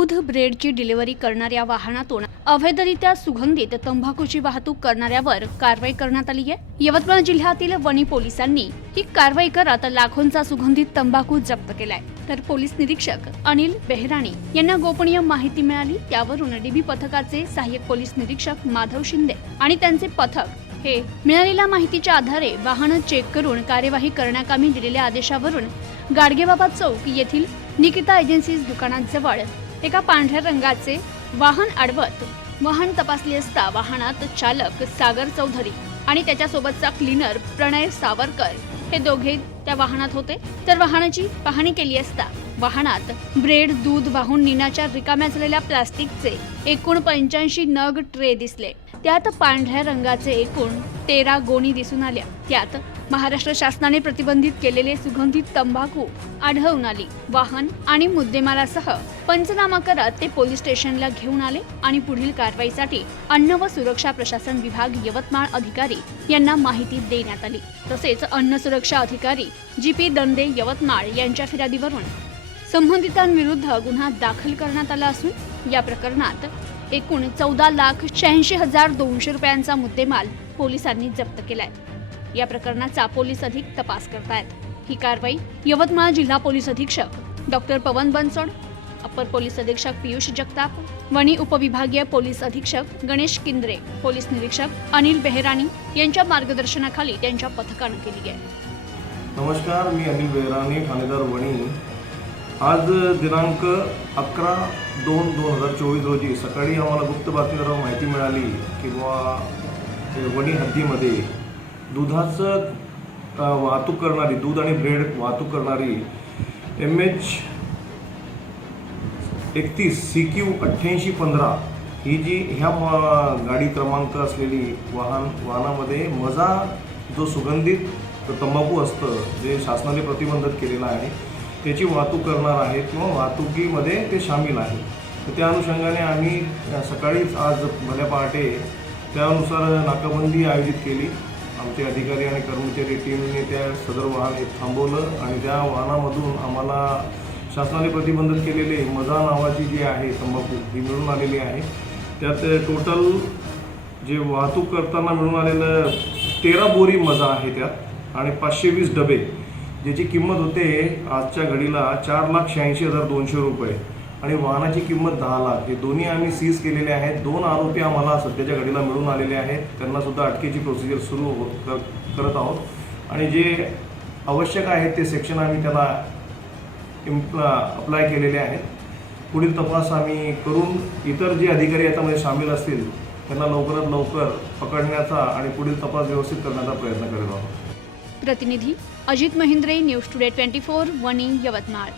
दूध ब्रेडची डिलिव्हरी करणाऱ्या वाहनातून अवैधरित्या सुगंधित तंबाखूची वाहतूक करणाऱ्यावर कारवाई करण्यात आली आहे. यवतमाळ जिल्ह्यातील वणी पोलिसांनी ही कारवाई करत लाखोंचा सुगंधित तंबाखू जप्त केलाय. तर पोलीस निरीक्षक अनिल बेहराणी यांना गोपनीय माहिती मिळाली. त्यावरून डीबी पथकाचे सहाय्यक पोलीस निरीक्षक माधव शिंदे आणि त्यांचे पथक हे मिळालेल्या माहितीच्या आधारे वाहनं चेक करून कार्यवाही करण्याकामी दिलेल्या आदेशावरून गाडगेबाबा चौक येथील निकिता एजन्सीज दुकानाजवळ एका पांढऱ्या रंगाचे वाहन अडवत वाहन तपासले असता वाहनात चालक सागर चौधरी आणि त्याच्यासोबतचा क्लीनर प्रणय सावरकर हे दोघे त्या वाहनात होते. तर वाहनाची पाहणी केली असता वाहनात ब्रेड दूध वाहून निनाच्या रिकाम्या झालेल्या प्लास्टिकचे एकूण पंच्याऐंशी नग ट्रे दिसले. त्यात पांढऱ्या रंगाचे एकूण तेरा गोणी दिसून आल्या. त्यात महाराष्ट्र शासनाने प्रतिबंधित केलेले सुगंधित तंबाखू आढळून आली. वाहन आणि मुद्देमालासह पंचनामा करत ते पोलीस स्टेशनला घेऊन आले आणि पुढील कारवाईसाठी अन्न व सुरक्षा प्रशासन विभाग यवतमाळ अधिकारी यांना माहिती देण्यात आली. तसेच अन्न सुरक्षा अधिकारी जी पी दंदे यवतमाळ यांच्या फिर्यादीवरून संबंधितांविरुद्ध गुन्हा दाखल करण्यात आला असून या प्रकरणात एकूण चौदा लाख शहाऐंशी हजार दोनशे रुपयांचा मुद्देमाल पोलिसांनी जप्त केलाय. या प्रकरणाचा पोलीस अधिक तपास करतायत. ही कारवाई यवतमाळ जिल्हा पोलीस अधीक्षक doctor Pawan Bansod upper police अधीक्षक पियुष जगताप वणी उपविभागीय पोलीस अधीक्षक गणेश किंद्रे पोलीस निरीक्षक अनिल बेहराणी यांच्या मार्गदर्शनाखाली त्यांच्या पथकानं केली आहे. नमस्कार मी अनिल बेहराणी ठाणेदार वणी. आज दिनांक अकरा दोन दोन हजार चोवीस रोजी सकाळी आम्हाला गुप्त बातमीदारावर माहिती मिळाली किंवा वणी हद्दीमध्ये दुधाचं वाहतूक करणारी दूध आणि ब्रेड वाहतूक करणारी एम एच एकतीस सी क्यू अठ्ठ्याऐंशी पंधरा ही जी ह्या गाडी क्रमांक असलेली वाहन वाहनामध्ये मजा जो सुगंधित तंबाखू असतं जे शासनाने प्रतिबंधित केलेलं आहे त्याची वाहतूक करणार आहेत किंवा वाहतुकीमध्ये ते सामील आहे तर त्या अनुषंगाने आम्ही सकाळीच आज भल्या पहाटे त्यानुसार नाकाबंदी आयोजित केली. आमचे अधिकारी आणि कर्मचारी टीमने त्या सदर वाहन थांबवलं आणि त्या वाहनामधून आम्हाला शासनाने प्रतिबंधित केलेले मजा नावाची जी आहे तंबाखू ही मिळून आलेली आहे. त्यात टोटल जे वाहतूक करताना मिळून आलेलं तेरा बोरी मजा आहे त्यात आणि पाचशे वीस डबे ज्याची किंमत होते आजच्या घडीला चार लाख शहाऐंशी हजार दोनशे रुपये. आणि वाहनाची किंमत दहा लाख. हे दोन्ही आम्ही सीज केलेले आहेत. दोन आरोपी आम्हाला सध्याच्या घडीला मिळून आलेले आहेत. त्यांना सुद्धा अटकेची प्रोसिजर सुरू होत करत आहोत. आणि जे आवश्यक आहेत ते सेक्शन आम्ही त्याला इम्प्ला अप्लाय केलेले आहेत. पुढील तपास आम्ही करून इतर जे अधिकारी याच्यामध्ये सामील असतील त्यांना लवकरात लवकर पकडण्याचा आणि पुढील तपास व्यवस्थित करण्याचा प्रयत्न करत आहोत. प्रतिनिधी Ajit Mahindre news today twenty four Wani Yavatmal.